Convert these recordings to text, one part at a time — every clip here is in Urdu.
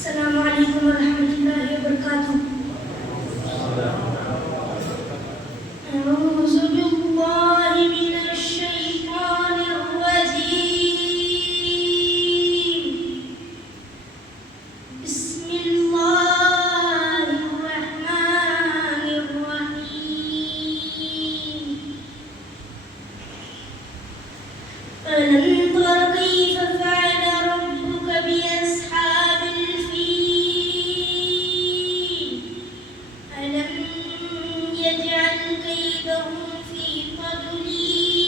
السلام علیکم ورحمۃ اللہ وبرکاتہ۔ اعوذ باللہ من الشیطان الرجیم، بسم اللہ الرحمن الرحیم۔ ألم تر كيف فعل ربك بأصحاب الفيل؟ ألم يجعل كيدهم في تضليل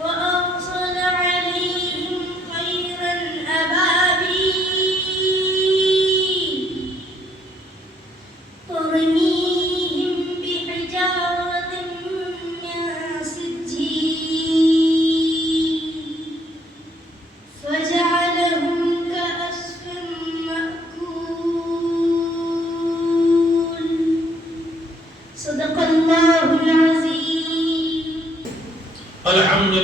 وأرسل عليهم طيرا أبابيل ترميهم بحجارة من سجيل فجعلهم كعصف مأكول۔ صدق اللہ العظیم۔ الحمد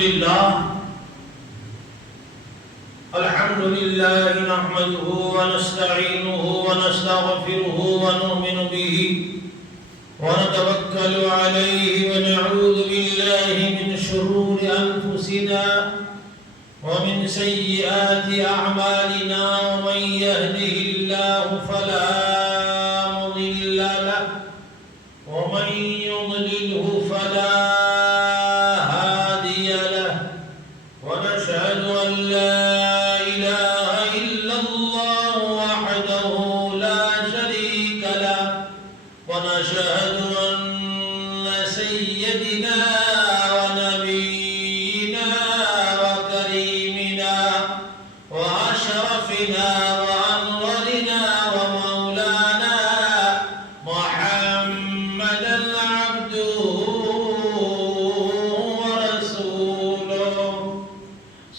لله نحمده ونستعينه ونستغفره ونؤمن به ونتوكل عليه ونعوذ بالله من شرور أنفسنا ومن سيئات أعمالنا، ومن يهده الله فلا مضل له ومن يضلله فلا هادي له، ونشهد أن لا إله إلا الله وحده لا شريك له، ونشهد أن سيدنا ونبينا وكريمنا وأشرفنا وأنورنا ومولانا محمدا عبده ورسوله،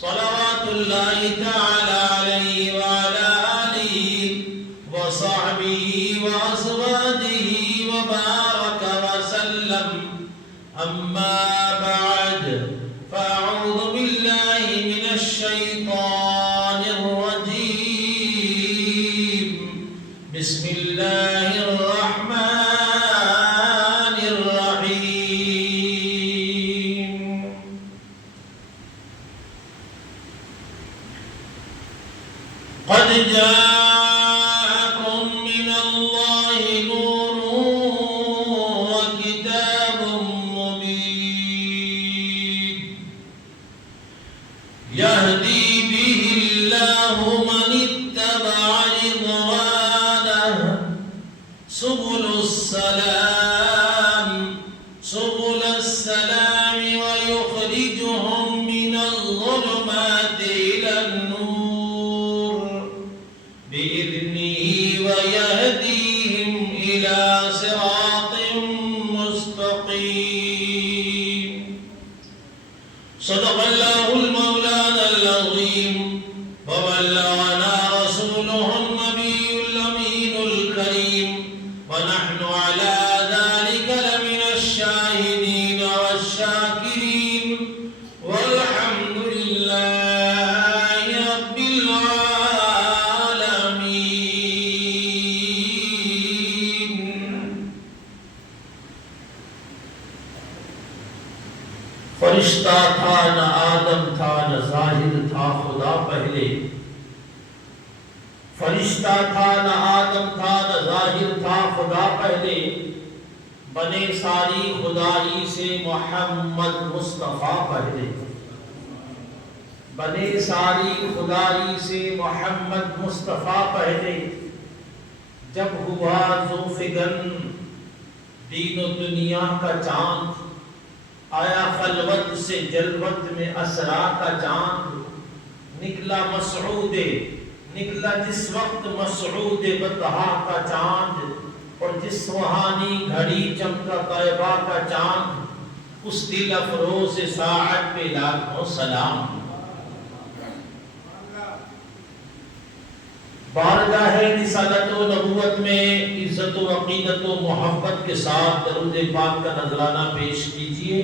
صلوات الله تعالى عليه وعلى آله وصحبه وأزواجه وبارك وسلم، أما بعد، فأعوذ بالله من الشيطان الرجيم، بسم الله الرحمن الرحيم۔ قد جاءكم من الله نور وكتاب مبين، يهدي به الله من اتبع رضوانه سبل السلام ويخرجهم من الظلمات إلى النور بإذنه ويهديهم إلى صراط مستقيم۔ صدق الله المولانا العظيم، وبلغنا رسوله النبي الأمين الكريم، ونحن على ذلك لمن الشاهدين والشاكرين، والحمد لله رب العالمين۔ فرشتہ تھا نہ آدم تھا نہ ظاہر تھا خدا پہلے، فرشتہ تھا نہ آدم تھا نہ ظاہر تھا خدا پہلے، بنے ساری خدائی سے محمد مصطفیٰ پہلے، بنے ساری خدائی سے محمد مصطفیٰ پہلے، جب ہوا ذوفگن دین و دنیا کا چاند، آیا خلوت سے جلوت میں اسرا کا چاند، نکلا جس وقت مسعود بطحا کا چاند، اور جس سہانی گھڑی چمکا طیبہ کا چاند، اس دل افروز ساعت پہ لاکھوں سلام۔ بارگاہ رسالت و نبوت میں عزت و عقیدت و محبت کے ساتھ درود پاک کا نذرانہ پیش کیجئے۔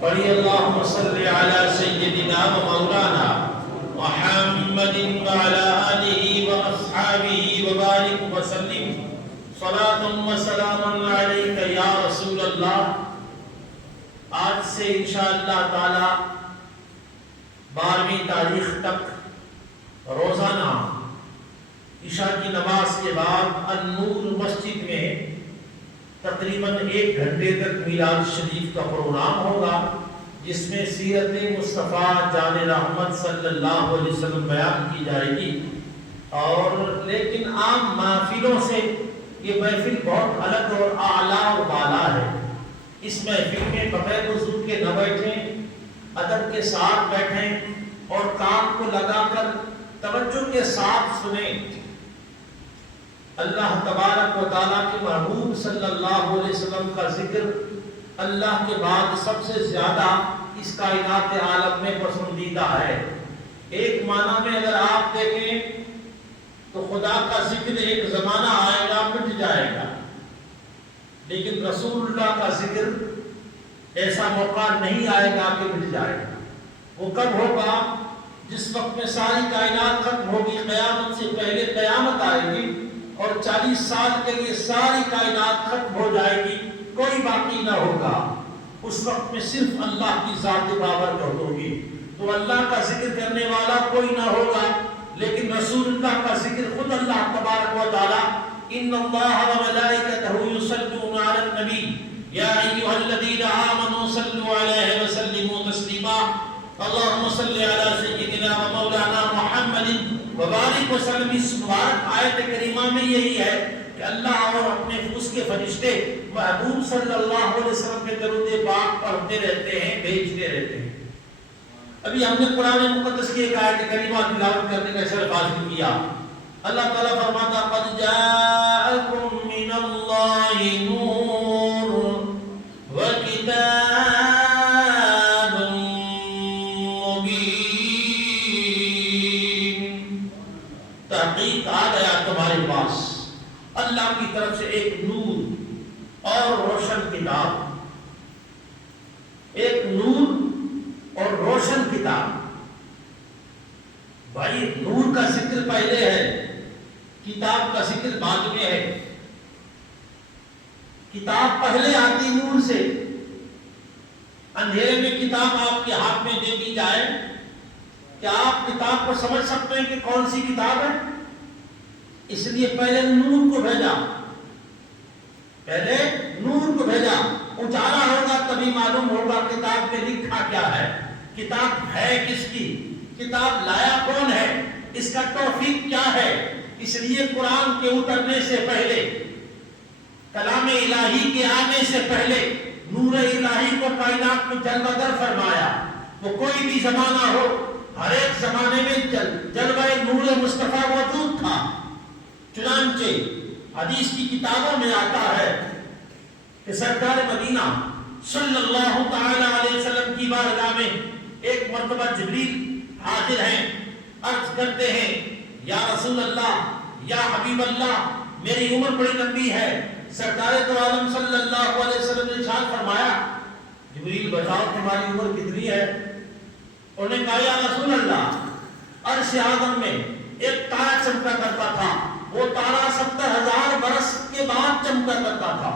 پڑھی اللہم صلی علی سیدنا و مولانا محمد وعلی سلام علیک یا رسول اللہ۔ آج سے انشاءاللہ تعالی 12ویں تاریخ تک روزانہ عشاء کی نماز کے بعد النور مسجد میں تقریباً 1 گھنٹے تک میلاد شریف کا پروگرام ہوگا، جس میں سیرت مصطفیٰ جان رحمت صلی اللہ علیہ وسلم بیان کی جائے گی۔ اور لیکن عام محفلوں سے یہ محفل بہت الگ اور اعلیٰ اور بالا ہے۔ اس محفل میں بغیر وضو کے نہ بیٹھیں، ادب کے ساتھ بیٹھیں اور کان کو لگا کر توجہ کے ساتھ سنیں۔ اللہ تبارک و تعالیٰ کے محبوب صلی اللہ علیہ وسلم کا ذکر اللہ کے بعد سب سے زیادہ اس کائنات عالم میں پسندیدہ ہے۔ ایک معنی میں اگر آپ دیکھیں تو خدا کا ذکر ایک زمانہ آئے گا مٹ جائے گا، لیکن رسول اللہ کا ذکر ایسا موقع نہیں آئے گا کہ مٹ جائے گا۔ وہ کب ہوگا؟ جس وقت میں ساری کائنات ختم ہوگی، قیامت سے پہلے قیامت آئے گی اور 40 سال کے لیے ساری کائنات ختم ہو جائے گی، کوئی باقی نہ ہوگا۔ اس وقت میں صرف اللہ کی ذات بابرکت ہوگی، تو اللہ کا ذکر کرنے والا کوئی نہ ہوگا، لیکن رسول اللہ کا ذکر خود اللہ تبارک و تعالی ان اللہ و ملائکتہ یصلون علی النبی یا ایھا الذین آمنوا صلوا علیہ وسلموا تسلیما اللهم صل علی سیدنا و مولانا محمد وبارک وسلم۔ اس مبارک آیت کریمہ میں یہی ہے کہ اللہ اور اپنے اس کے فرشتے محبوب صلی اللہ علیہ وسلم کے درود پاک پڑھتے رہتے ہیں، بھیجتے رہتے ہیں۔ ابھی ہم نے قرآن مقدس کی ایک آیت کریمہ تلاوت کرنے کا شرف حاصل کیا۔ اللہ تعالیٰ فرماتا قد جاءکم من اللہ نور وکتاب مبین۔ تحقیق آ گیا تمہارے پاس اللہ کی طرف سے ایک نور اور روشن کتاب، ایک نور اور روشن کتاب۔ بھائی نور کا ذکر پہلے ہے، کتاب کا ذکر بعد میں ہے۔ کتاب پہلے آتی نور سے۔ اندھیرے میں کتاب آپ کے ہاتھ میں دے دی جائے، کیا آپ کتاب کو سمجھ سکتے ہیں کہ کون سی کتاب ہے؟ اس لیے پہلے نور کو بھیجا، پہلے نور کو بھیجا، اجالا ہوگا تبھی معلوم ہوگا کتاب میں لکھا کیا ہے، کتاب ہے کس کی، کتاب لایا کون ہے، اس کا توفیق کیا ہے۔ اس لیے قرآن کے اترنے سے پہلے، کلام الہی کے آنے سے پہلے نور الہی کو کائنات میں جلوہ در فرمایا۔ وہ کوئی بھی زمانہ ہو، ہر ایک زمانے میں جلوہ نور مصطفیٰ موجود تھا۔ چنانچہ حدیث کی کتابوں میں آتا ہے کہ سرکار مدینہ صلی اللہ تعالی علیہ وسلم کی بارگاہ میں ایک مرتبہ جبریل حاضر ہیں، عرض کرتے ہیں یا رسول اللہ، یا حبیب اللہ، میری عمر بڑی لمبی ہے۔ سرکار دو عالم صلی اللہ علیہ وسلم نے ارشاد فرمایا جبریل بتاؤ تمہاری عمر کتنی ہے؟ انہوں نے کہا یا رسول اللہ، عرش اعظم میں ایک تارا چمکا کرتا تھا، وہ تارا 70,000 برس کے بعد چمکا کرتا تھا،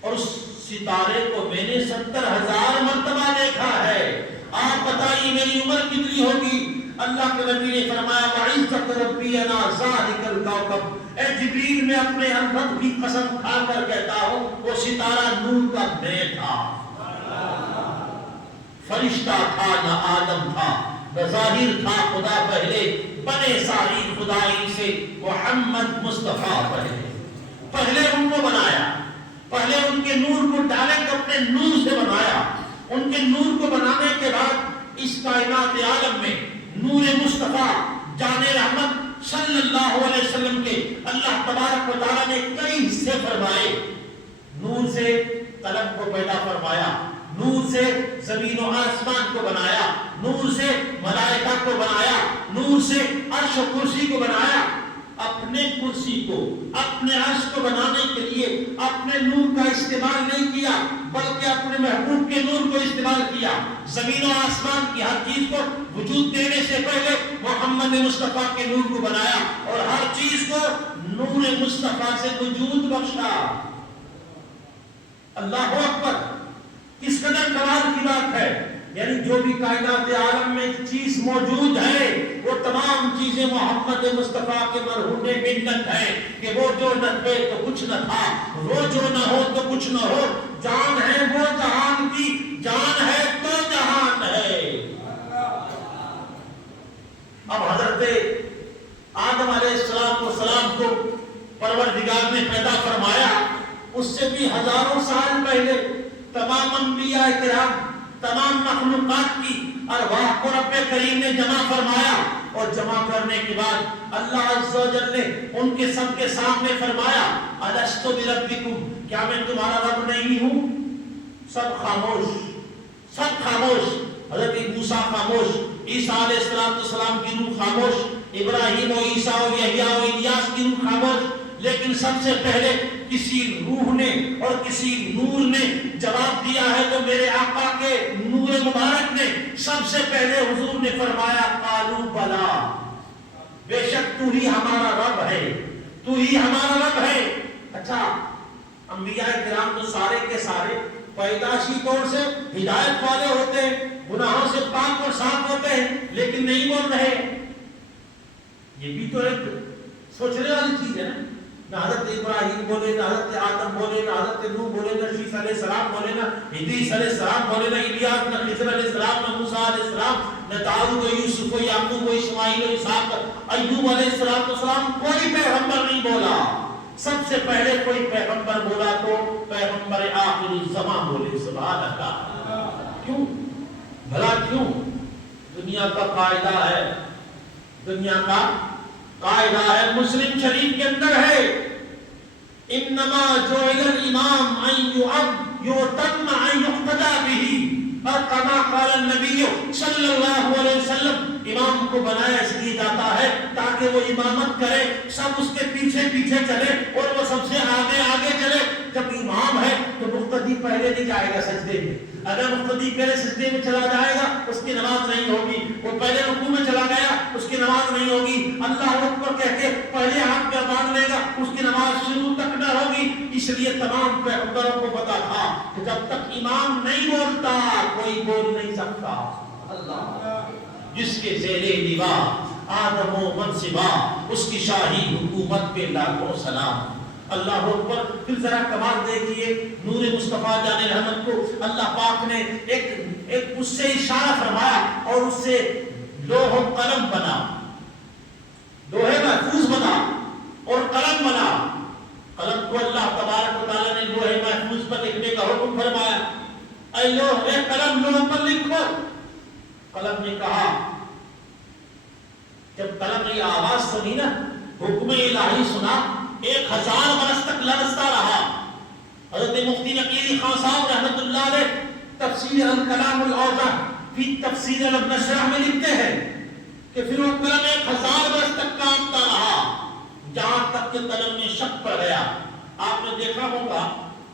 اور اس ستارے کو میں نے 70,000 مرتبہ دیکھا ہے، آپ بتائیے میری عمر کتنی ہوگی؟ اللہ کے نبی نے فرمایا وَعِزَّةُ رَبِّنَا ذَلِكَ الْكَوْكَبُ، اے جبریل میں اپنے انفت کی قسم کھا کر کہتا ہوں وہ ستارہ نور کا میں تھا، فرشتہ تھا نہ آدم تھا، نہ ظاہر تھا خدا پہلے، بنے ساری خدائی سے محمد مصطفیٰ پہلے ان کو بنایا، پہلے ان کے نور کو ڈائریکٹ اپنے نور سے بنایا، ان کے نور کو بنانے کے بعد اس کائنات عالم میں نور مصطفیٰ جان رحمت صلی اللہ علیہ وسلم کے اللہ تبارک و تعالیٰ نے کئی حصے فرمائے۔ نور سے قلم کو پیدا فرمایا، نور سے زمین و آسمان کو بنایا، نور سے ملائکہ کو بنایا، نور سے عرش و کرسی کو بنایا۔ اپنے کرسی کو، اپنے عرش کو بنانے کے لیے اپنے نور کا استعمال نہیں کیا، بلکہ اپنے محبوب کے نور کو استعمال کیا۔ زمین و آسمان کی ہر چیز کو وجود دینے سے پہلے محمد مصطفیٰ کے نور کو بنایا، اور ہر چیز کو نور مصطفیٰ سے وجود بخشا۔ اللہ اکبر، کس قدر کمال کی بات ہے. یعنی جو بھی کائنات عالم میں چیز موجود ہے وہ تمام چیزیں محمد مصطفیٰ کے مرہون منت ہے کہ وہ جو نہ تھے تو کچھ نہ تھا، وہ جو نہ ہو تو کچھ نہ ہو، جان ہے وہ جہان کی، جان ہے تو جہان ہے. اب حضرت آدم علیہ السلام کو پروردگار نے پیدا فرمایا، اس سے بھی ہزاروں سال پہلے تمام انبیاء کرام، تمام مخلوقات کی ارواح کو رب کریم نے جمع فرمایا، اور جمع کرنے کے بعد اللہ عز و جل نے ان کے سب کے سامنے فرمایا الست بربکم، کیا میں تمہارا رب نہیں ہوں؟ سب خاموش، سب خاموش. حضرت موسیٰ خاموش، عیسیٰ علیہ السلام کی روح خاموش، ابراہیم و عیسیٰ و یحییٰ و الیاس کی روح خاموش. لیکن سب سے پہلے کسی روح نے اور کسی نور نے جواب دیا ہے تو میرے آقا کے نور مبارک نے سب سے پہلے حضور نے فرمایا قالوا بلا، بے شک تو ہی ہمارا رب ہے، تو ہی ہمارا رب ہے. اچھا، انبیاء کرام تو سارے کے سارے پیدائشی طور سے ہدایت والے ہوتے ہیں، گناہوں سے پاک اور صاف ہوتے ہیں، لیکن نہیں بول رہے. یہ بھی تو ایک سوچنے والی چیز ہے نا. نہ حضرت ابراہیم بولے، نہ حضرت آدم بولے، نہ حضرت نوح بولے، نہ شیس علیہ السلام بولے، نہ ادریس علیہ السلام بولے، نہ الیاس، نہ خضر علیہ السلام، نہ موسیٰ علیہ السلام، نہ داؤد و یوسف و یعقوب و اسماعیل و اسحاق، ایوب علیہ السلام، کوئی پیغمبر نہیں بولا. سب سے پہلے کوئی پیغمبر بولا تو پیغمبر آخر الزمان بولے. سبحان اللہ. کیوں بھلا کیوں؟ دنیا کا قاعدہ ہے، دنیا کا قاعدہ ہے، مسلم شریف کے اندر ہے انما جعل الامام ان یؤتم ان یقتدى به، اور کما قال النبی صلی اللہ علیہ وسلم، امام کو بنایا اس لیے جاتا ہے تاکہ وہ امامت کرے، سب اس کے پیچھے پیچھے چلے اور وہ سب سے آگے آگے چلے. جب امام ہے تو مقتدی پہلے نہیں جائے گا سجدے میں. اگر مقتدی پہلے سجدے میں چلا جائے گا اس کی نماز نہیں ہوگی. وہ پہلے رکوع میں چلا گیا اس کی نماز نہیں ہوگی. اللہ اکبر کہہ کے پہلے ہاتھ پہ باندھ لے گا اس کی نماز شروع تک نہ ہوگی. اس لیے تمام پیغمبروں کو پتا تھا کہ جب تک امام نہیں بولتا کوئی بول نہیں سکتا. اللہ جس کے زیر لیوا آدم و منصبہ، اس کی شاہی حکومت پہ لاکھوں سلام. اللہ اکبر. پھر ذرا کمال دیکھیے نور مصطفیٰ جان رحمت کو اللہ پاک نے ایک اس سے اشارہ فرمایا اور اس سے لوح و قلم بنا، لوح محفوظ بنا اور قلم بنا. قلم کو اللہ تبارک و تعالیٰ نے لوح محفوظ پر لکھنے کا حکم فرمایا. اے لوح، اے قلم، لوح پر لکھو. قلم نے کہا، جب قلم نے آواز سنی نا، حکم الہی سنا، 1000 برس تک لرزتا رہا. حضرت مفتی نقیلی خان صاحب رحمت اللہ علیہ تفسیر الکلام الاوضح فی تفسیر ابن شرح میں لکھتے ہیں کہ پھر وہ قلم 1000 برس تک کامتا رہا، جہاں تک کہ قلم میں شک پڑ گیا. آپ نے دیکھا ہوگا،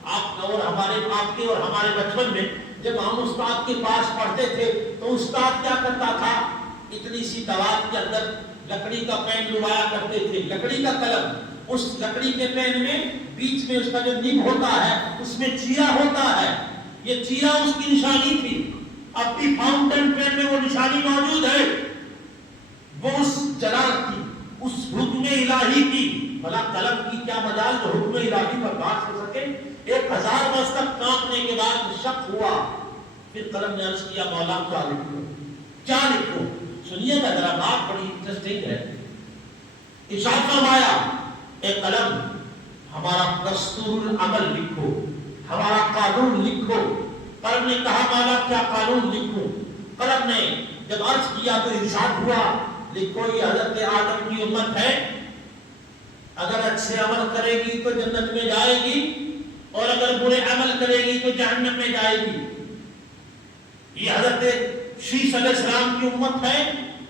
آپ کے اور ہمارے بچپن میں جب ہم استاد کے پاس پڑھتے تھے تو استاد کیا کرتا تھا، اتنی سی دوات کے اندر لکڑی کا پین ڈبایا کرتے تھے، لکڑی کا قلم. اس لکڑی کے پین میں بیچ میں اس کا جو نب ہوتا ہے اس میں چیرا ہوتا ہے، یہ چیرا اس کی نشانی تھی. اب بھی فاؤنٹین پین میں وہ نشانی موجود ہے. وہ اس جلال کی، اس حکم الہی کی. بھلا قلم کی کیا مجال جو حکم الہی پر بات ہو سکے. 1000 برس تک کانپنے کے بعد شک ہوا. پھر قلم نے عرض کیا مولا کیا لکھوں، کیا لکھوں. سنیے گا ذرا، بات بڑی انٹرسٹنگ ہے. ارشاد فرمایا، اے قلم ہمارا دستور العمل لکھو، ہمارا قانون لکھو. قلم نے کہا مولا کیا قانون لکھوں. قلم نے جب عرض کیا تو ارشاد ہوا، لکھو یہ حضرت آدم کی امت ہے، اگر اچھے عمل کرے گی تو جنت میں جائے گی اور اگر برے عمل کرے گی تو جہنم میں جائے گی. یہ حضرت شیس علیہ السلام کی امت ہے،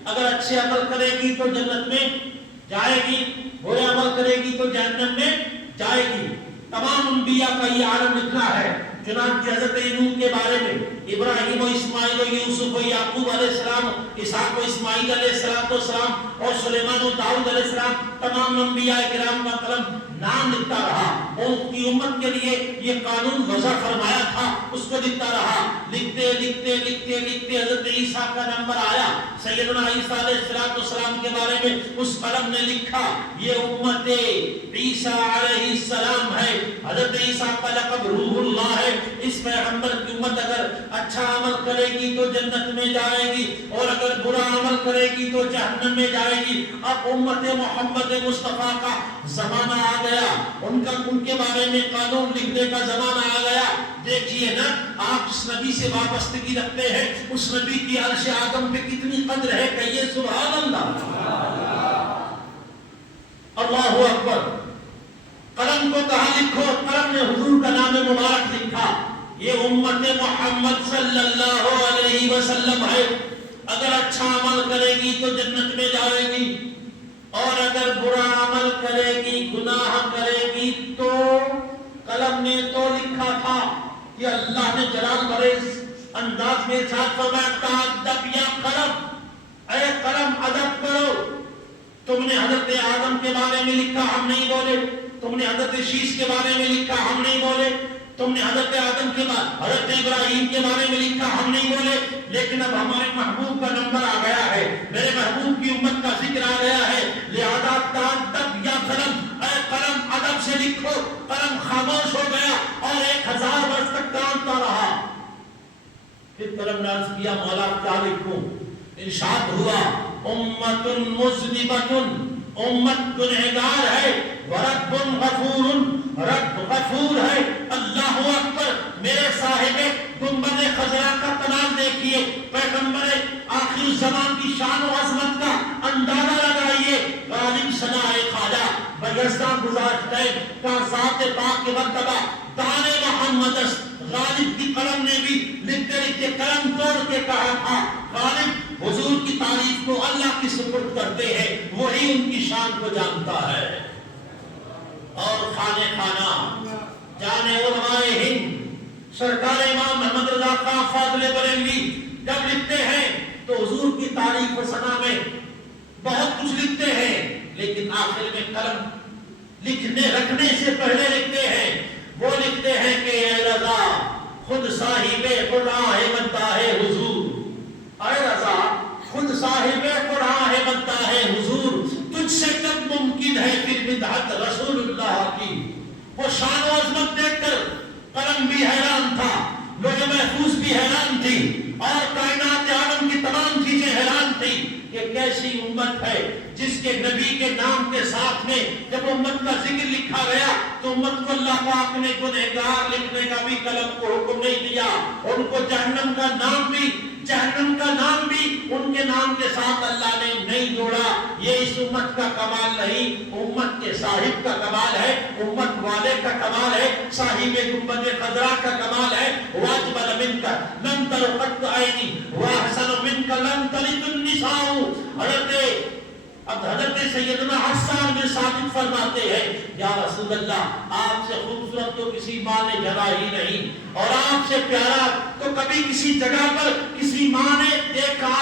اگر اچھے عمل کرے گی تو جنت میں جائے گی، برے عمل کرے گی تو جہنم میں جائے گی. تمام انبیاء کا یہ عالم لکھنا ہے. چنانچہ حضرت نوح کے بارے میں ابراہیم و اسماعیل و یوسف و یعقوب علیہ السلام، اسحاق و اسماعیل علیہ السلام اور سلیمان و داؤد علیہ السلام، تمام انبیاء کرام کا قلم نام لکھتا رہا، اور اس کی امت کے لیے یہ قانون وضع فرمایا تھا، اس کو لکھتا رہا۔ لکھتے لکھتے لکھتے لکھتے حضرت عیسیٰ کا نمبر آیا، سیدنا عیسیٰ علیہ السلام کے بارے میں اس قلم نے لکھا یہ امت عیسیٰ علیہ السلام ہے، حضرت عیسیٰ کا لقب روح اللہ ہے، اس پیغمبر کی امت اگر اچھا عمل کرے گی تو جنت میں جائے گی، اور اگر برا عمل کرے گی تو جہنم میں جائے گی۔ اب امت محمد مصطفیٰ کا زمانہ آ گیا، ان کے بارے میں قانون لکھنے کا زمانہ آ گیا۔ دیکھیے نا، آپ اس نبی سے وابستگی رکھتے ہیں، اس نبی کی عرش آدم پہ کتنی قدر ہے، کہیے سبحان اللہ، اللہ اکبر۔ قلم کو کہا لکھو، قلم نے حضور کا نام مبارک لکھا، یہ امت محمد صلی اللہ علیہ وسلم ہے، اگر اچھا عمل کرے گی تو جنت میں جائے گی، اور اگر برا عمل کرے گی، گناہ کرے گی تو قلم نے تو لکھا تھا کہ اللہ نے جلال بھرے انداز میں ارشاد فرمایا تأدب یا قلم، اے قلم ادب کرو، تم نے حضرت آدم کے بارے میں لکھا ہم نہیں بولے، تم نے حضرت شیش کے بارے میں لکھا ہم نہیں بولے، تم نے حضرت آدم کے حضرت ابراہیم کے بارے میں لکھا ہم نہیں بولے، لیکن اب ہمارے محبوب کا نمبر آ گیا ہے، میرے محبوب کی امت کا ذکر آ گیا ہے، لہذا تأدب یا قلم، اے قلم ادب سے لکھو۔ قلم خاموش ہو گیا اور 1000 برس تک کامتا رہا۔ پھر قلم نے عرض کیا مولا کیا لکھوں؟ ارشاد ہوا امت مذنبۃ، امت گنہگار ہے، ورب غفور، رب غفور ہے۔ اللہ اکبر، میرے صاحب گنبد خضرا کا کمال دیکھیے، پیغمبر آخر الزمان کی شان و عظمت کا اندازہ لگائیے۔ غالب ثنائے خواجہ بیضا گزاشتہ کا ذات پاک کے مرتبہ دان محمد است۔ غالب کی قلم نے بھی لکھتے لکھتے قلم توڑ کے کہا تھا غالب حضور کی تعریف کو اللہ کی سپرد کرتے ہیں، وہی ان کی شان کو جانتا ہے۔ اور خانے خانہ جانے علماء ہند سرکار امام محمد رضا خان فاضل بریلوی جب لکھتے ہیں تو حضور کی تعریف و ثنا میں بہت کچھ لکھتے ہیں، لیکن آخر میں قلم لکھنے رکھنے سے پہلے لکھتے ہیں، وہ لکھتے ہیں کہ اے رضا خود صاحب قرآن ہے بنتا ہے حضور، اے رضا خود صاحب قرآن ہے بنتا ہے حضور، تجھ سے کب ممکن ہے پھر بدعت رسول اللہ کی۔ وہ شان و عظمت دیکھ کر قلم بھی حیران تھا، لوح محفوظ بھی حیران تھی، اور کائنات عالم کی تمام چیزیں حیران تھی کہ کیسی امت ہے جس کے نبی کے نام کے ساتھ میں جب امت کا ذکر لکھا گیا تو امت کو اللہ پاک نے گنہگار لکھنے کا بھی قلم کو حکم نہیں دیا، ان کو جہنم کا نام بھی ان کے نام کے ساتھ اللہ نے نہیں جوڑا۔ یہ اس امت کا کمال نہیں، امت کے صاحب کا کمال ہے، امت والے کا کمال ہے، صاحب گنبد خضرا کا کمال ہے۔ واجبل منک لن ترقت عینی واحسن منک لن تلد النساء۔ حضرت سیدنا حسان بن ثابت فرماتے ہیں یا رسول اللہ آپ سے خوبصورت تو کسی ماں نے جگہ ہی نہیں، اور آپ سے پیارا تو کبھی کسی جگہ پر کسی ماں نے دیکھا،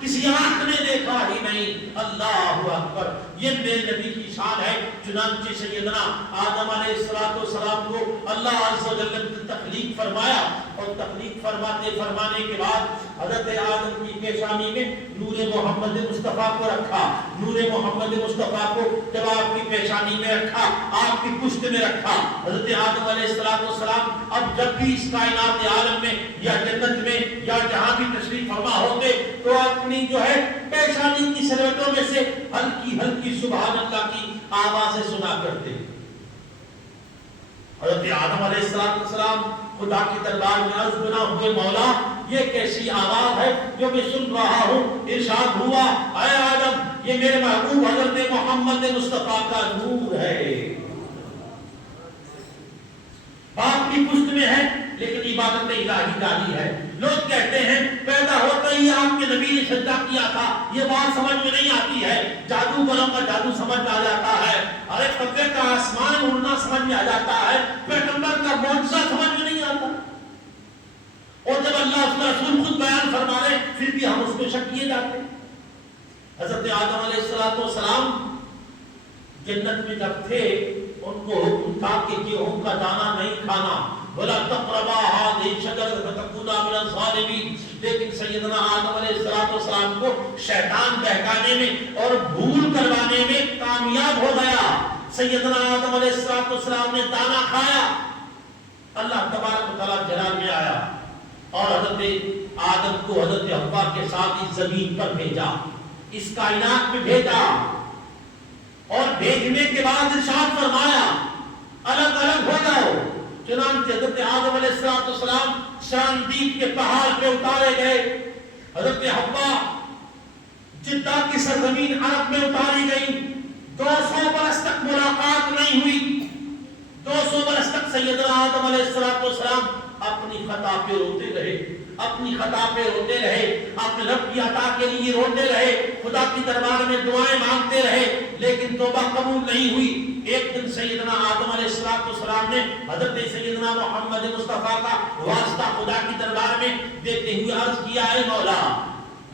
کسی آنکھ نے دیکھا ہی نہیں۔ اللہ اکبر، یہ میرے نبی کی شان ہے۔ چنانچہ سیدنا آدم علیہ السلام کو اللہ عز و جل نے تخلیق فرمایا، اور تخلیق فرمانے کے بعد حضرت آدم کی پیشانی میں نور محمد مصطفیٰ کو رکھا۔ نور محمد مصطفیٰ کو جب آپ کی پیشانی میں رکھا، آپ کی پشت میں رکھا، حضرت آدم علیہ السلام اب جب بھی اس کائنات عالم میں یا جنت میں یا جہاں بھی تشریف فرما ہوتے تو اپنی جو ہے پیشانی کی سروتوں میں سے ہلکی ہلکی سبحان اللہ کی آوازیں سنا کرتے۔ حضرت آدم علیہ السلام خدا کی دربار میں عرض گنا ہوئے مولا یہ کیسی آواز ہے جو میں سن رہا ہوں؟ ارشاد ہوا اے آدم یہ میرے محبوب حضرت محمد مصطفیٰ کا نور ہے، باپ کی پشت میں ہے لیکن عبادت الہی جاری ہے۔ لوگ کہتے ہیں پیدا ہوتا ہی آپ کے نبی نے سجدہ کیا تھا، یہ بات سمجھ میں نہیں آتی ہے۔ جادوگروں کا جادو سمجھ میں آ جاتا ہے، ارے کبے کا آسمان اڑنا سمجھ میں آ جاتا ہے، پیغمبر کا معجزہ سمجھ میں نہیں آتا۔ اور جب اللہ اس کا رسول خود بیان فرما رہے پھر بھی ہم اس میں شک کیے جاتے ہیں۔ حضرت آدم علیہ السلام جنت میں جب تھے ان کو حکم تھا کہ گیہوں کا دانہ نہیں کھانا، وَلَا تَقْرَبَا هَٰذِهِ الشَّجَرَةَ فَتَكُونَا مِنَ الظَّالِمِينَ، لیکن سیدنا آدم علیہ السلام کو شیطان بہکانے میں اور بھول کروانے میں کامیاب ہو گیا۔ سیدنا آدم علیہ السلام نے دانہ کھایا، اللہ تبارک و تعالیٰ جلال میں آیا اور حضرت آدم کو حضرت حوا کے ساتھ اس زمین پر بھیجا، اس کائنات میں بھیجا، اور بھیجنے کے بعد ارشاد فرمایا الگ الگ ہو جاؤ۔ چنانچہ حضرت آدم علیہ السلام شاندید کے پہاڑ پہ اتارے گئے، حضرت حوا جدہ کی سرزمین عرب میں اتاری گئی، 200 برس تک ملاقات نہیں ہوئی، 200 برس تک سیدنا آدم علیہ السلام اپنی خطا پہ روتے رہے، اپنی خطا پہ روتے رہے، اپنے رب کی عطا کے لیے روتے رہے، خدا کی دربار میں دعائیں مانگتے رہے، لیکن توبہ قبول نہیں ہوئی۔ ایک دن سیدنا آدم علیہ السلام نے حضرت سیدنا محمد مصطفیٰ کا واسطہ خدا کی دربار میں دیتے ہوئے عرض کیا، اے مولا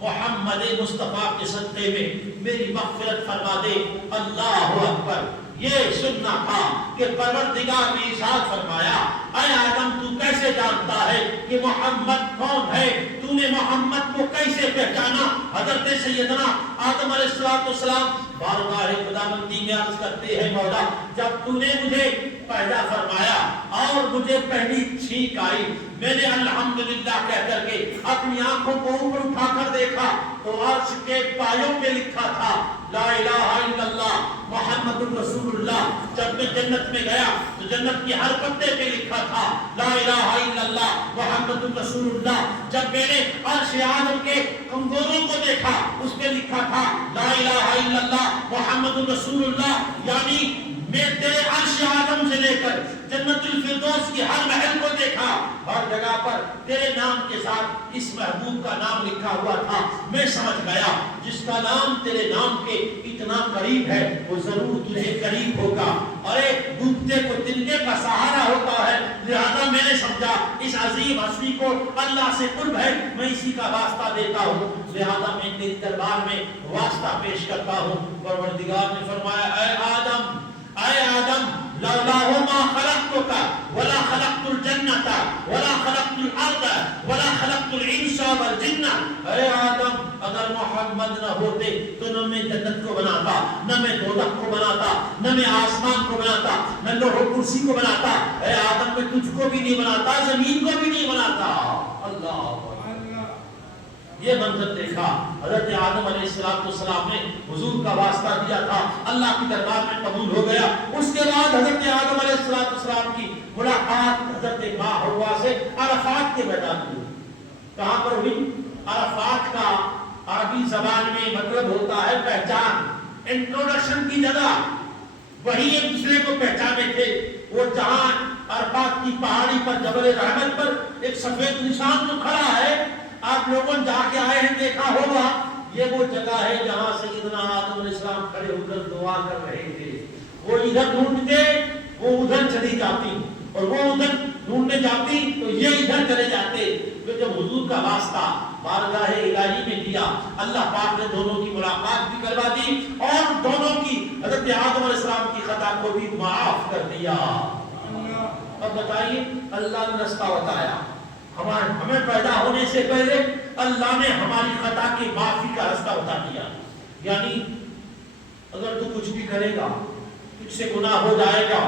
محمد مصطفیٰ کے صدقے میں میری مغفرت فرما دے۔ اللہ اکبر، یہ سننا تھا کہ پروردگار نے ارشاد فرمایا، اے آدم تو کیسے جانتا ہے کہ محمد کون ہے؟ تو نے محمد کو کیسے پہچانا؟ حضرت سیدنا آدم علیہ السلام بارگاہ خداوندی میں عرض کرتے ہیں، مولا جب تو نے مجھے پیدا فرمایا اور مجھے پہلی چھینک آئی، میں نے الحمدللہ کہہ کر کے اپنی آنکھوں کو اوپر اٹھا کر دیکھا تو عرش کے پایوں پہ لکھا تھا لا الہ الا اللہ محمد رسول اللہ۔ جب میں جنت میں گیا تو جنت کی ہر پتے پہ لکھا تھا لا الہ الا اللہ محمد رسول اللہ۔ جب میں نے عرش اعظم کے کنگوروں کو دیکھا اس پہ لکھا تھا لا الہ الا اللہ محمد رسول اللہ۔ یعنی میں تیرے عرش اعظم سے لے کر جنت الفردوس کی ہر محل کو دیکھا، ہر جگہ پر تیرے نام کے ساتھ اس محبوب کا نام لکھا ہوا تھا۔ میں سمجھ گیا جس کا نام تیرے نام کے اتنا قریب ہے وہ ضرور تجھے قریب ہوگا، اور ایک ڈوبتے کو تنگے کا سہارا ہوتا ہے، لہذا میں نے سمجھا اس عظیم ہستی کو اللہ سے قرب ہے، میں اسی کا واسطہ دیتا ہوں، لہذا میں تیری دربار میں واسطہ پیش کرتا ہوں۔ پروردگار نے فرمایا، اے آدم لولا ما خلقتك ولا خلقت الجنة ولا خلقت الارض ولا خلقت الانس والجن۔ اے آدم اگر محمد نہ ہوتے تو نہ میں جنت کو بناتا، نہ میں دوزخ کو بناتا، نہ میں آسمان کو بناتا، نہ لوح و کرسی کو بناتا۔ اے آدم میں تجھ کو بھی نہیں بناتا، زمین کو بھی نہیں بناتا۔ اللہ یہ منظر دیکھا، حضرت آدم علیہ السلام نے حضور کا واسطہ دیا تھا، اللہ کی دربار میں قبول ہو گیا۔ اس کے بعد حضرت آدم علیہ السلام کی ملاقات حضرت ماں حوا سے عرفات کے میدان میں ہوئی۔ کہاں پر ہوئی؟ عرفات کا عربی زبان میں مطلب ہوتا ہے پہچان، انٹروڈکشن کی جگہ، وہی ایک دوسرے کو پہچانے تھے۔ وہ جہاں عرفات کی پہاڑی پر جبل رحمت پر ایک سفید نشان جو کھڑا ہے، آپ لوگوں جا کے آئے ہیں دیکھا ہوگا، یہ وہ جگہ ہے جہاں سیدنا آدم علیہ السلام کھڑے ہو کر دعا کر رہے تھے۔ وہ ادھر ڈھونڈتے وہ ادھر چلی جاتی، اور وہ ادھر ڈھونڈنے جاتی تو یہ ادھر چلے جاتے۔ پھر جب حضور کا واسطہ بارگاہ الہی میں دیا، اللہ پاک نے دونوں کی ملاقات بھی کروا دی اور دونوں کی حضرت آدم علیہ السلام کی خطا کو بھی معاف کر دیا۔ اب بتائیے، اللہ نے رستہ بتایا، ہمیں پیدا ہونے سے پہلے اللہ نے ہماری خطا کی معافی کا راستہ بتا دیا۔ یعنی اگر تو کچھ بھی کرے گا، تجھ سے گناہ ہو جائے گا،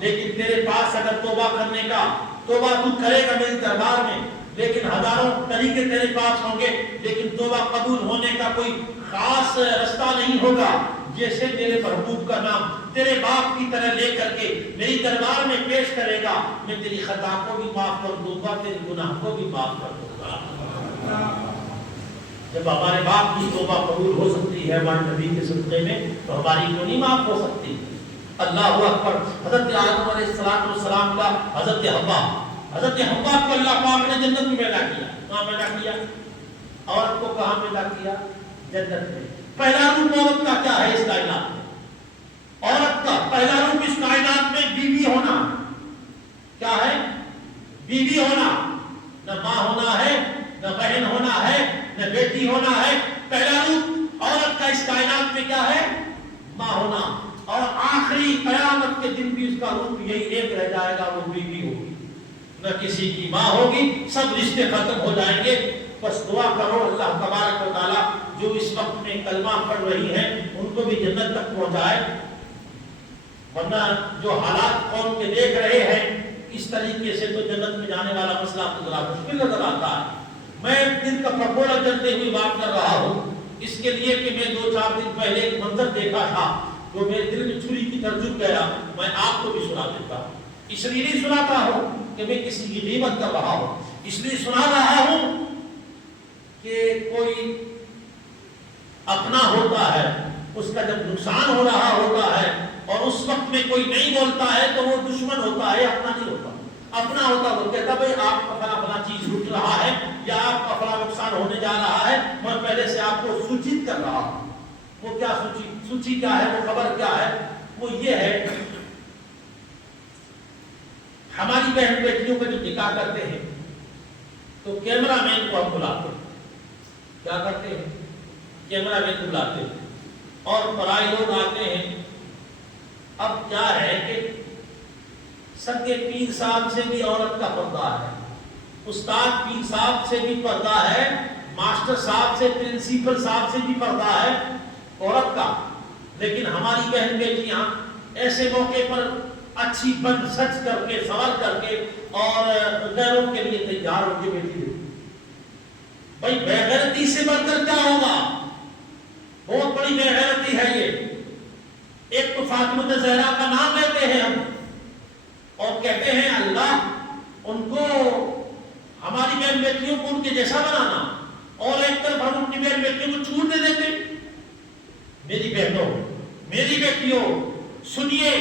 لیکن تیرے پاس اگر توبہ کرنے کا، توبہ تو کرے گا میری دربار میں، لیکن ہزاروں طریقے تیرے پاس ہوں گے، لیکن توبہ قبول ہونے کا کوئی خاص راستہ نہیں ہوگا۔ جیسے میرے محبوب کا نام تیرے باپ کی طرح لے کر کے میری دربار میں پیش کرے گا، میں تیری خطا کو بھی معاف کر دوں گا، تیرے گناہ کو بھی معاف کر دوں گا۔ جب ہمارے باپ کی توبہ قبول ہو سکتی ہے ہمارے نبی کے صدقے میں، تو ہماری کیوں نہیں معاف ہو سکتی؟ اللہ اکبر۔ حضرت آدم علیہ السلام کا حضرت حوا کو اللہ پاک نے جنت میں پیدا کیا۔ کہاں پیدا کیا؟ عورت کو کہاں پیدا کیا؟ جنت میں۔ پہلا روپ عورت کا کیا ہے اس کائنات میں؟ عورت کا پہلا روپ اس کائنات میں بیوی ہونا۔ کیا ہے؟ بیوی ہونا، نہ ماں ہونا کے دن بھی اس کا روپ یہی ایک رہ جائے گا، وہ بیوی ہوگی، نہ کسی کی ماں ہوگی، سب رشتے ختم ہو جائیں گے۔ بس دعا کرو اللہ تبارک و تعالیٰ جو اس وقت میں کلمہ پڑھ رہی ہیں ان کو بھی جنت تک پہنچائے، ورنہ جو حالات قوم کے دیکھ رہے ہیں اس طریقے سے تو جنت میں جانے والا مسئلہ تو ذرا مشکل نظر آتا ہے۔ میں دل کا پکوڑا جلتے ہوئی بات کر رہا ہوں اس کے لیے کہ میں 2-4 دن پہلے ایک منظر دیکھا تھا جو میرے دل میں چھری کی طرح جھک گیا، میں آپ کو بھی سنا دیتا ہوں۔ اس لیے نہیں سناتا ہوں کہ میں کسی کی غیبت کر رہا ہوں، اس لیے سنا رہا ہوں کہ کوئی اپنا ہوتا ہے، اس کا جب نقصان ہو رہا ہوتا ہے اور اس وقت میں کوئی نہیں بولتا ہے تو وہ دشمن ہوتا ہے، اپنا نہیں ہوتا۔ اپنا ہوتا وہ کہتا بھائی آپ کا فلاں چیز رک رہا ہے یا آپ کا فلاں نقصان ہونے جا رہا ہے، میں پہلے سے آپ کو سوچت کر رہا ہوں۔ وہ کیا سوچی کیا ہے، وہ خبر کیا ہے؟ وہ یہ ہے ہماری بہن بیٹیوں کا جو نکاح کرتے ہیں تو کیمرہ مین کو ہم بلاتے ہیں، کیا کرتے ہیں؟ کیمرہ مین کو بلاتے ہیں اور پرائے لوگ آتے ہیں۔ اب کیا ہے کہ سب کے پیر صاحب سے بھی عورت کا پردہ ہے، استاد پیر صاحب سے بھی پردہ ہے، ماسٹر صاحب سے، پرنسپل صاحب سے بھی پردہ ہے عورت کا، لیکن ہماری بہن بیٹیاں ایسے موقع پر اچھی بن سچ کر کے، سوال کر کے اور غیروں کے لیے تیار ہو کے بیٹھی ہوئی۔ بھائی بے غیرتی سے بڑھ کر کیا ہوگا؟ بہت بڑی بے غیرتی ہے یہ۔ ایک تو فاطمہ زہرا کا نام لیتے ہیں ہم اور کہتے ہیں اللہ ان کو، ہماری بہن بیٹیوں کو ان کے جیسا بنانا، اور ایک طرف ہم اپنی بہن بیٹیوں کو چھوٹ دے دیتے۔ میری بہنوں، میری بیٹیوں، سنیے،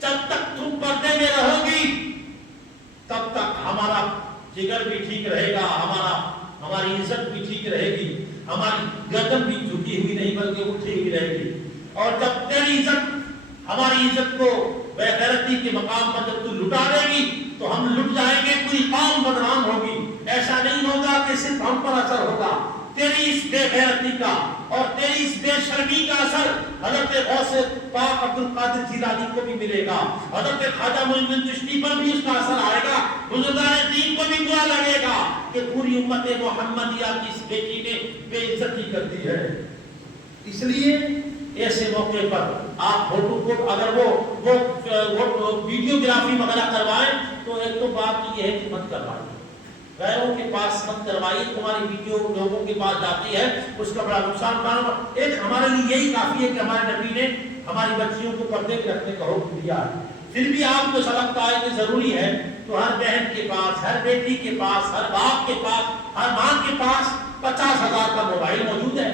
جب تک تم پردے میں رہو گی تب تک ہمارا جگر بھی ٹھیک رہے گا، ہماری عزت بھی ٹھیک رہے گی، ہماری گردن بھی جھکی ہوئی نہیں بلکہ اٹھی ہوئی رہے گی۔ اور جب تیری عزت، ہماری عزت کو بے غیرتی کے مقام پر جب تو لٹا دے گی تو ہم لٹ جائیں گے، پوری قوم بدنام ہوگی۔ ایسا نہیں ہوگا کہ صرف ہم پر اثر ہوگا، تیری اس بے غیرتی کا اور تیری اس بے شرمی کا اثر حضرت غوث پاک عبد القادر جیلانی کو بھی ملے گا، حضرت خواجہ معین الدین چشتی پر بھی اس کا اثر آئے گا، بزرگان دین کو بھی برا لگے گا کہ پوری امت محمدیہ کی اس بیٹی نے بے عزتی کر دی ہے۔ اس لیے ایسے موقع پر آپ فوٹو کو اگر وہ ویڈیوگرافی وغیرہ کروائیں تو ایک تو بات یہ ہے کہ مت کروائیں، غیروں کے پاس مت کروائیے، تمہاری ویڈیو لوگوں کے پاس جاتی ہے اس کا بڑا نقصان اٹھانا۔ ایک ہمارے لیے یہی کافی ہے کہ ہمارے نبی نے ہماری بچیوں کو پردے میں رکھنے کا حکم دیا ہے۔ پھر بھی آپ کو سمجھتا ہے کہ ضروری ہے تو ہر بہن کے پاس، ہر بیٹی کے پاس، ہر باپ کے پاس، ہر ماں کے پاس 50,000 کا موبائل موجود ہے۔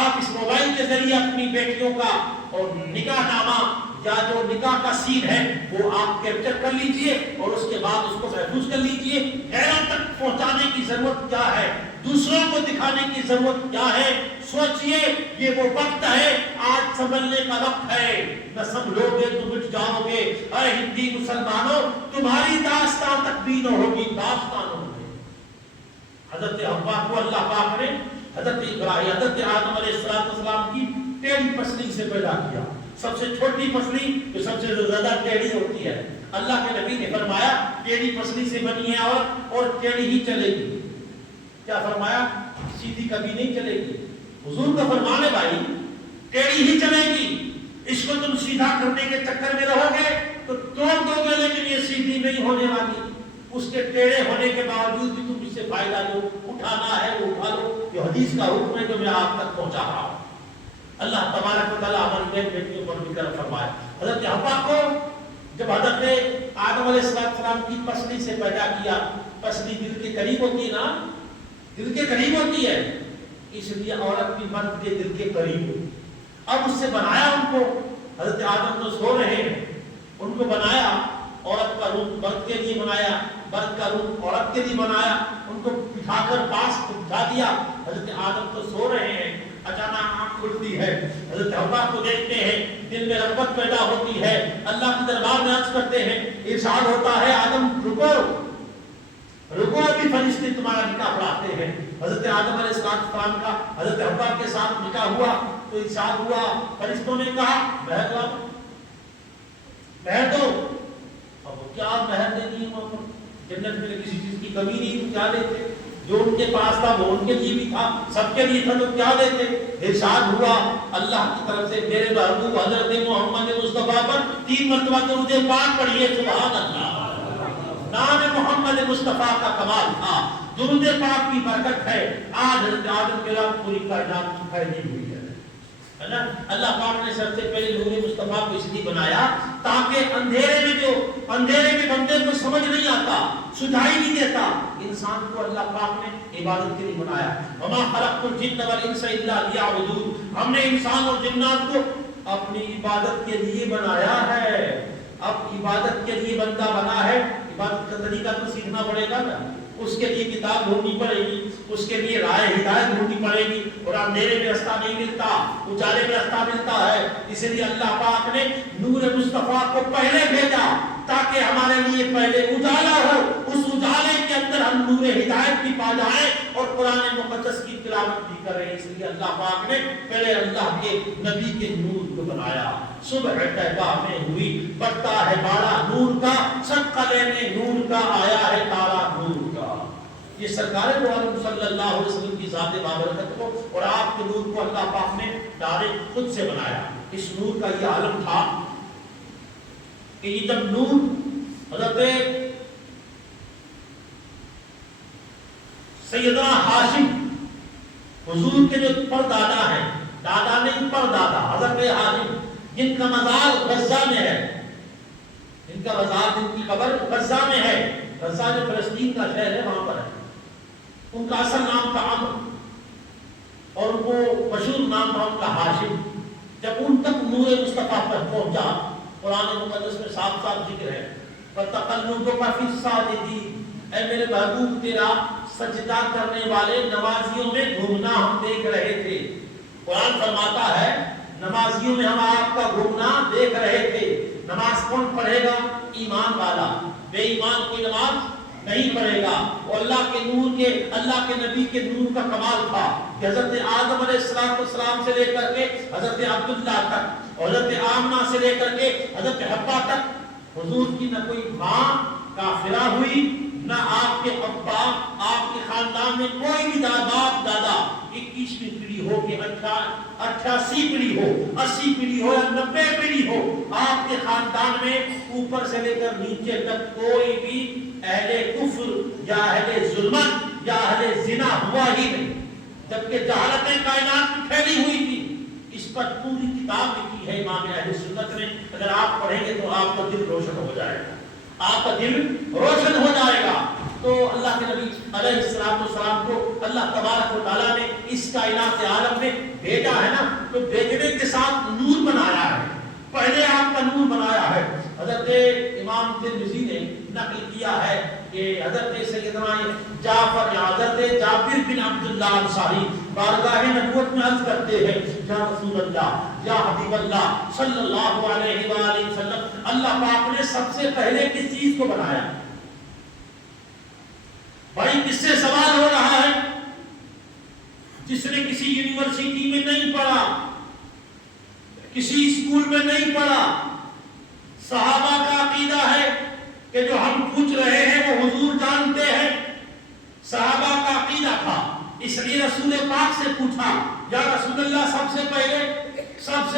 آپ اس موبائل کے ذریعے اپنی بیٹیوں کا اور نکاح نامہ یا جو نکاح کا سین ہے وہ آپ کیپچر کر لیجئے اور اس کے بعد اس کو محفوظ کر لیجئے۔ غیروں تک پہنچانے کی ضرورت کیا ہے، دوسروں کو دکھانے کی ضرورت کیا ہے؟ سوچئے، یہ وہ وقت ہے، آج سنبھلنے کا وقت ہے، نہ سنبھلو گے تو مٹ جاؤ گے۔ اے ہندی مسلمانوں، تمہاری داستان تک بھی نہ ہوگی، داستان ہوگی۔ حضرت حوا کو اللہ پاک نے حضرت ابراہیم، حضرت آدم علیہ السلام کی ٹیڑھی پسلی سے پیدا کیا، سب سے چھوٹی پسلی جو سب سے زیادہ ٹیڑھی ہوتی ہے۔ اللہ کے نبی نے فرمایا ٹیڑھی پسلی سے بنی ہے اور ٹیڑھی ہی چلے گی۔ کیا فرمایا؟ سیدھی کبھی نہیں چلے گی۔ حضور کا فرمان ہے بھائی، ٹیڑھی ہی چلے گی۔ اس کو تم سیدھا کرنے کے چکر میں رہو گے تو توڑ دو گے، لیکن یہ سیدھی نہیں ہونے والی۔ اس کے ٹیڑھے ہونے کے باوجود بھی تم اس سے فائدہ لو، اٹھانا ہے وہ اٹھا لو۔ یہ حدیث کا حکم ہے جو میں آپ تک پہنچا رہا ہوں۔ اللہ تبارک و تعالیٰ ہماری بہن بیٹیوں پر بھی کرم فرمائے۔ حضرت حوا کو جب حضرت آدم علیہ السلام کی پسلی سے پیدا کیا، پسلی دل کے قریب ہوتی ہے نا، دل کے قریب ہوتی ہے، اس لیے عورت بھی مرد کے دل کے قریب ہوتی ہے۔ اب اس سے بنایا ان کو، حضرت آدم تو سو رہے ہیں، ان کو بنایا، عورت کا روح مرد کے لیے بنایا، مرد کا روح عورت کے لیے بنایا، ان کو بٹھا کر پاس بٹھا دیا۔ حضرت آدم تو سو رہے ہیں، اچانک آنکھ کھلتی ہے، حضرت حوا کو دیکھتے ہیں، دل میں رغبت پیدا ہوتی ہے، اللہ کے دربار میں عرض کرتے ہیں، ارشاد ہوتا ہے آدم رکو، رکو، ابھی فرشتے تمہارا نکاح پڑھاتے ہیں۔ حضرت آدم علیہ السلام کا حضرت حوا کے ساتھ نکاح ہوا تو ارشاد ہوا، فرشتوں نے کہا بہر مہر دو. اب وہ کیا مہر دینی ہے وہاں پر؟ جنت میں کسی چیز کی کمی نہیں، تو کیا دیتے؟ جو ان کے پاس تھا وہ ان کے لیے بھی تھا، سب کے لیے تھا، تو کیا دیتے؟ ارشاد ہوا اللہ کی طرف سے میرے محبوب حضرت محمد مصطفیٰ پر 3 مرتبہ درود پاک پڑھیے. سبحان اللہ. نام محمد مصطفیٰ کا کمال تھا، درود پاک کی برکت ہے. آج حضرت آدم کے بعد پوری کائنات پھیلی ہوئی ہے نا. اللہ پاک نے سب سے پہلے نور مصطفیٰ کو اس لیے بنایا تاکہ اندھیرے میں بندے کو سمجھ نہیں آتا، سجھائی نہیں دیتا. انسان کو اللہ پاک نے عبادت کے لیے بنایا. وما خلقت الجن والانس الا ليعبدون. ہم نے انسان اور جنات کو اپنی عبادت کے لیے بنایا ہے. اب عبادت کے لیے بندہ بنا ہے، عبادت کا طریقہ تو سیکھنا پڑے گا نا. اس کے لیے کتاب ڈھونڈنی پڑے گی، اس کے لیے رائے ہدایت ڈھونڈنی پڑے گی. اور اندھیرے میں راستہ نہیں ملتا، اجالے میں راستہ ملتا ہے. اس لیے اللہ پاک نے نور مصطفیٰ کو پہلے بھیجا تاکہ ہمارے لیے پہلے اجالا ہو. اس اجالے کے اندر ہم نور ہدایت بھی پا جائیں اور قرآن مقدس کی تلاوت بھی کریں. اس لیے اللہ پاک نے پہلے اللہ کے نبی کے نور کو بنایا. صبح طیبہ میں ہوئی، بڑھتا ہے باڑا نور کا، صدقہ لینے نور کا آیا ہے تارا نور کا. یہ سرکار دو عالم صلی اللہ علیہ وسلم کی ذات بابرکت کو اور آپ کے نور کو اللہ پاک نے ڈائریکٹ خود سے بنایا. اس نور کا یہ عالم تھا کہ یہ جب نور حضرت سیدنا ہاشم حضور کے جو پردادا ہیں، دادا نہیں پردادا، حضرت ہاشم جن کا مزار غزہ میں ہے، جن کا مزار، جن کی قبر غزہ میں ہے. غزہ جو فلسطین کا شہر ہے وہاں پر ہے. ان کا اصل نام تھا عمرو اور وہ مشہور نام تھا ان کا ہاشم. جب ان تک نور مصطفیٰ پر پہنچا، قرآن مقدس میں صاف صاف ذکر ہے فَتَقَلُّبُكَ فِي السَّاجِدِينَ. اے میرے محبوب تیرا سجدہ کرنے والے نمازیوں میں گھومنا ہم دیکھ رہے تھے. قرآن فرماتا ہے نمازیوں میں ہم آپ کا گھومنا دیکھ رہے تھے. نماز کون پڑھے گا؟ ایمان والا. بے ایمان کوئی نماز نہیں پڑھے گا. اور اللہ کے نور کے، اللہ کے نبی کے نور کا کمال تھا کہ حضرت آدم علیہ السلام سے لے کر کے حضرت عبداللہ تک، حضرت آمنہ سے لے کر کے حضرت حبہ تک حضور کی نہ کوئی ماں کافرہ ہوئی، نہ آپ کے ابا، آپ کے خاندان میں کوئی بھی باپ دادا 21ویں پیڑھی ہو کہ 88 پیڑھی ہو، 80 پیڑھی ہو یا 90 پیڑھی ہو، آپ کے خاندان میں اوپر سے لے کر نیچے تک کوئی بھی اہل کفر یا اہل ظلمت یا اہل زنا ہوا ہی نہیں. جبکہ جہالت کائنات میں پھیلی ہوئی تھی. اس پر پوری کتاب لکھی ہے امام اہل سنت نے. اگر آپ پڑھیں گے تو آپ کا دل روشن ہو جائے گا، آپ کا دل روشن ہو جائے گا. تو اللہ کے نبی علیہ السلام کو اللہ تبارک و تعالیٰ نے اس کائنات عالم میں بھیجا ہے نا، تو بھیجنے کے ساتھ نور بنایا ہے. پہلے آپ کا نور بنایا ہے. حضرت امام ترمذی نے نقل کیا ہے کہ حضرت سیدنا حضرت جابر بن عبداللہ انصاری بارگاہ نبوت میں عرض کرتے ہیں یا رسول اللہ، یا حبیب اللہ صلی اللہ علیہ وآلہ وسلم، اللہ پاک نے سب سے پہلے کس چیز کو بنایا؟ بھائی کس سے سوال ہو رہا ہے؟ جس نے کسی یونیورسٹی میں نہیں پڑھا، کسی اسکول میں نہیں پڑھا. صحابہ کا عقیدہ ہے کہ جو ہم پوچھ رہے ہیں وہ حضور جانتے ہیں. صحابہ کا عقیدہ تھا، اس لیے رسول پاک سے پوچھا یا رسول اللہ سب سے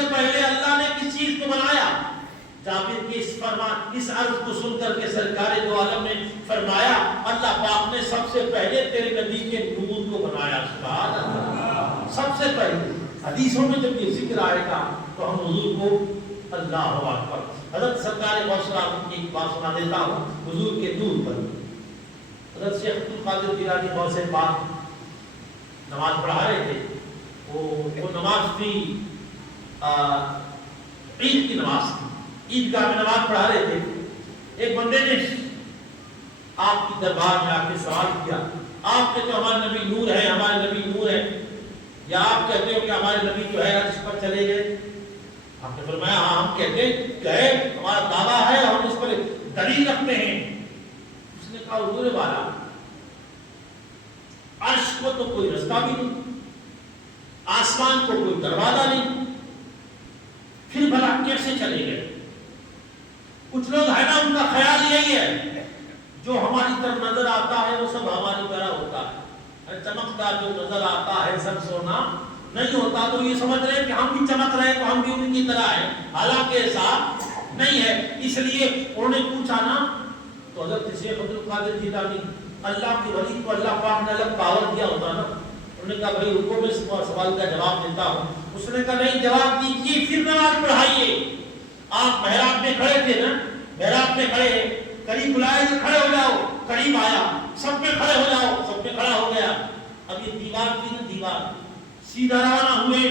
پہلے اللہ نے کس چیز کو بنایا؟ جابر کی اس عرض کو سن کر کے سرکار دو عالم نے فرمایا اللہ پاک نے سب سے پہلے تیرے نبی کے نور کو بنایا. سبحان اللہ. سب سے پہلے حدیثوں میں جب یہ ذکر آئے گا تو ہم حضور کو اللہ اکبر. حضرت سرکار غوث کی ایک بات سنا دیتا ہوں حضور کے نور پر. حضرت شیخ عبدالقادر جیلانی غوث پاک نماز پڑھا رہے تھے. وہ نماز تھی عید کی نماز تھی. عیدگاہ میں نماز پڑھا رہے تھے. ایک بندے نے آپ کی دربار میں آ کے سوال کیا آپ کہتے ہو ہمارے نبی نور ہے، ہمارے نبی نور ہے، یا آپ کہتے ہو کہ ہمارے نبی جو ہے عرش پر چلے گئے؟ آپ نے فرمایا ہاں ہم کہتے ہیں ہمارا دعویٰ ہے اور ہم اس پر دلیل رکھتے ہیں. اس نے کہا حضور والا عرش کو تو کوئی رستہ بھی نہیں، آسمان کو کوئی دروازہ نہیں، پھر بھلا کیسے چلے گئے؟ کچھ لوگ ہے نا ان کا خیال یہی ہے جو ہماری طرف نظر آتا ہے وہ سب ہماری طرح ہوتا ہے، چمکدار جو نظر آتا ہے سب سونا نہیں ہوتا، تو یہ سمجھ رہے ہیں کہ ہم بھی چمک رہے ہیں تو ہم بھی ان کی طرح ہیں، حالانکہ ایسا نہیں ہے۔ اس لیے انہوں نے پوچھا نا تو حضرت شیخ عبد القادر جیلانی اللہ کے ولی کو اللہ پاک نے الگ پاور دیا ہوتا نا، انہوں نے کہا بھائی رکو میں اس سوال کا جواب دیتا ہوں۔ اس نے کہا نہیں جواب دیجیے پھر نماز پڑھائیے۔ آپ محراب میں کھڑے تھے نا، محراب میں کھڑے قریب بلائے کہ کھڑے ہو جاؤ، قریب آیا سب میں کھڑے ہو جاؤ، سب میں کھڑا ہو گیا۔ اب یہ دیوار تھی نا، دیوار سیدھا روانہ ہوئے،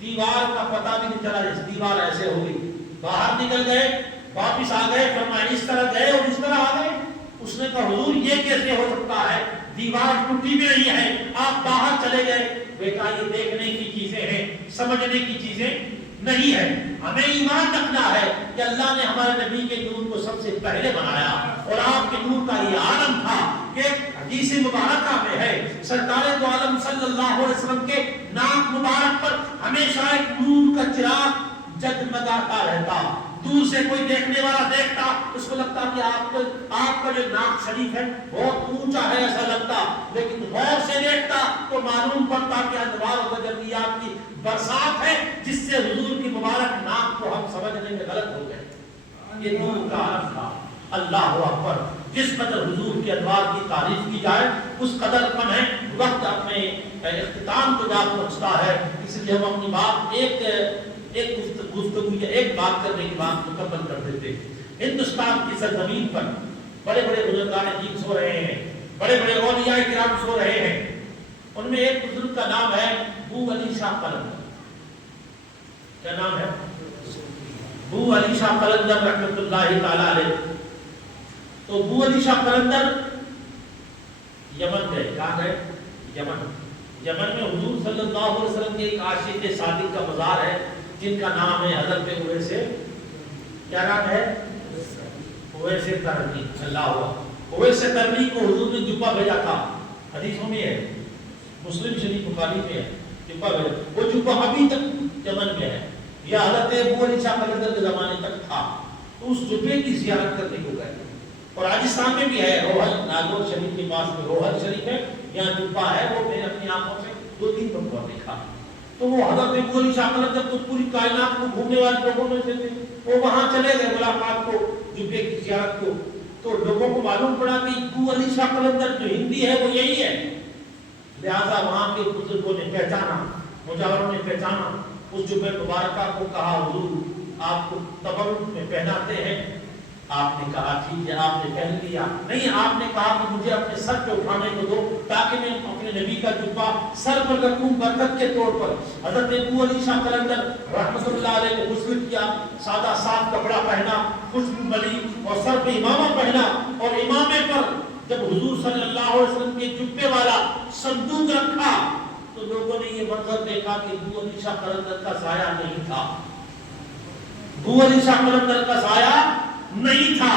دیوار کا پتہ بھی نہیں چلا، اس دیوار ایسے ہو گئی، باہر نکل گئے واپس آ گئے، فرمایا اس طرح گئے اور اس طرح آ گئے۔ اس نے کہا حضور یہ کیسے ہو سکتا ہے، دیوار ٹوٹی بھی نہیں ہے، آپ باہر چلے گئے۔ بیٹا یہ دیکھنے کی چیزیں ہیں، سمجھنے کی چیزیں نہیں ہے، ہمیں ایمان رکھنا ہے کہ اللہ نے ہمارے نبی کے نور کو سب سے پہلے بنایا، اور آپ کے نور کا یہ عالم تھا کہ حدیث مبارکہ میں ہے سرکار دو عالم صلی اللہ علیہ وسلم کے ناک مبارک پر ہمیشہ ایک نور کا چراغ جگمگاتا رہتا، دور سے کوئی دیکھنے والا دیکھتا اس کو لگتا کہ آپ کا جو ناک شریف ہے بہت اونچا ہے ایسا لگتا، لیکن غور سے دیکھتا تو معلوم پڑتا کہ انوار و تجلیات کی برسات ہے جس سے حضور کی مبارک ناک کو ہم سمجھنے میں غلط ہو گئے۔ یہ نور کا عالم تھا۔ اللہ اکبر، جس قدر حضور کے انوار کی تعریف کی جائے اس قدر کم ہے، وقت اپنے اختتام کو جا پہنچتا ہے، اس لیے ہم اپنی بات ایک گفتگو یا ایک بات کرنے کی بات مکمل کر دیتے۔ ہندوستان کی سرزمین پر بڑے بڑے بزرگان دین سو رہے ہیں، بڑے بڑے اولیاء کرام سو رہے ہیں، ان میں ایک بزرگ کا نام ہے بو علی شاہ قلندر۔ کیا نام ہے؟ بو علی شاہ قلندر رحمۃ اللہ تعالی علیہ۔ تو بو علی شاہ قلندر یمن گئے، کہاں گئے؟ یمن۔ یمن میں حضور صلی اللہ علیہ وسلم کے ایک عاشق صادق کا مزار ہے جن کا نام ہے حضرت اویس، کیا نام ہے؟ اویس قرنی۔ اللہ ہوا اویس قرنی کو حضور نے جبہ بھیجا تھا، حدیثوں میں ہے، مسلم شریف بخاری میں ہے، جبہ بھیجا، وہ جبہ ابھی تک یمن میں ہے، یہ حضرت ابو علی شاہ قلندر کے زمانے تک تھا، تو اس جبے کی زیارت کرنے کو گئے۔ اور راجستھان میں بھی ہے، روہل ناگور شریف کے پاس میں روہل شریف ہے، یہاں جبہ ہے، وہ میں نے اپنی آنکھوں سے 2-3 مرتبہ دیکھا۔ تو وہ حضرت ابو علی شاہ قلندر تو پوری کائنات کو گھومنے والے لوگوں میں سے تھے، وہ وہاں چلے گئے ملاقات کو، جبے کی زیارت کو، تو لوگوں کو معلوم پڑا کہ ابو علی شاہ قلندر جو ہندی ہے وہ یہی ہے، لہذا وہاں کے بزرگوں نے پہچانا، مجاوروں نے پہچانا اس جبے مبارکہ کو، کہا حضور آپ کو تبرک میں پہناتے ہیں۔ آپ نے کہا ٹھیک ہے، آپ نے پہن لیا۔ نہیں، آپ نے کہا کہ مجھے اپنے سر پہ اٹھانے کو دو تاکہ میں اپنے نبی کا جبہ سر پر رکھوں برکت کے طور پر۔ حضرت ابو علی شاہ قلندر رحمۃ اللہ علیہ نے غسل کیا، سادہ صاف کپڑا پہنا، خوشبو ملی اور سر پہ امامہ پہنا، اور امامے پر جب حضور صلی اللہ علیہ وسلم کے جبے والا صندوق رکھا تو لوگوں نے یہ منظر دیکھا کہ ابو علی شاہ قلندر کا سایہ نہیں تھا، ابو علی شاہ قلندر کا سایہ نہیں تھا۔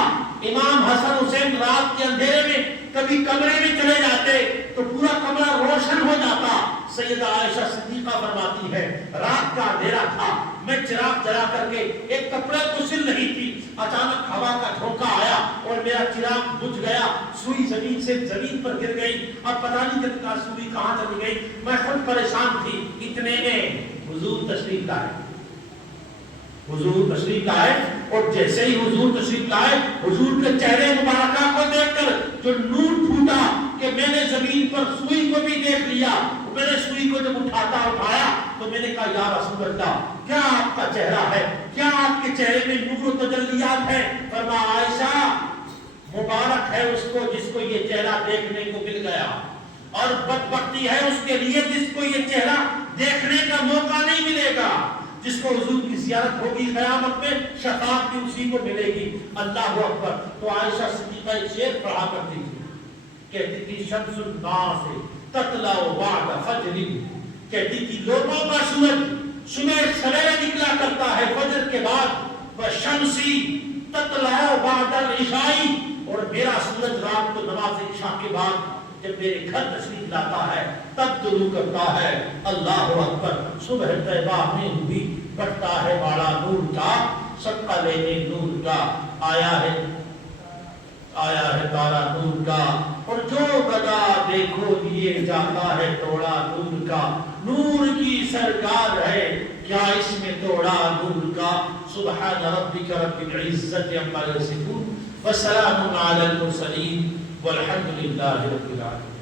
امام حسن حسین رات کے اندھیرے میں کبھی کمرے میں چلے جاتے تو پورا کمرہ روشن ہو جاتا۔ سیدہ عائشہ صدیقہ فرماتی ہے رات کا اندھیرا تھا، میں چراغ جلا کر کے ایک کپڑے کو سل رہی تھی، اچانک ہوا کا جھونکا آیا اور میرا چراغ بجھ گیا، سوئی زمین سے زمین پر گر گئی، اب پتہ نہیں چلتا سوئی کہاں چلی گئی، میں خود پریشان تھی۔ اتنے میں حضور تشریف لائے، حضور تشریف لائے، اور جیسے ہی حضور تشریف لائے حضور کے چہرے مبارکہ کو دیکھ کر جو نور پھوٹا کہ میں نے زمین پر سوئی کو بھی دیکھ لیا، میں نے سوئی کو جب اٹھایا تو میں نے کہا یا رسول اللہ کیا آپ کا چہرہ ہے، کیا آپ کے چہرے میں نور و تجلیات ہے؟ فرمایا عائشہ مبارک ہے اس کو جس کو یہ چہرہ دیکھنے کو مل گیا، اور بدبختی ہے اس کے لیے جس کو یہ چہرہ دیکھنے کا موقع نہیں ملے گا۔ جس کو حضور کی زیارت ہوگی قیامت میں شفاعت بھی اسی کو ملے گی۔ اللہ اکبر۔ تو عائشہ صدیقہ ایک شعر پڑھا کرتی تھی، کہتی تھی شمس الناس تطلع بعد فجر، کہتی تھی لوگوں کا سورج صبح سویرے نکلا کرتا ہے فجر کے بعد، وشمسی تطلع بعد العشاء، اور میرا سورج رات کو نماز عشاء کے بعد جب میرے گھر تشریف لاتا ہے تب طلوع کرتا ہے۔ اللہ اکبر۔ صبح طیبہ میں ہوئی بڑھتا ہے باڑا نور کا، صدقہ لینے نور کا آیا ہے تارا نور کا، اور جو گدا دیکھو لیے جاتا ہے توڑا نور کا، نور کی سرکار ہے کیا اس میں توڑا نور کا۔ سبحان ربک رب العزت عما یصفون وسلام علی المرسلین والحمد للہ رب العالمین۔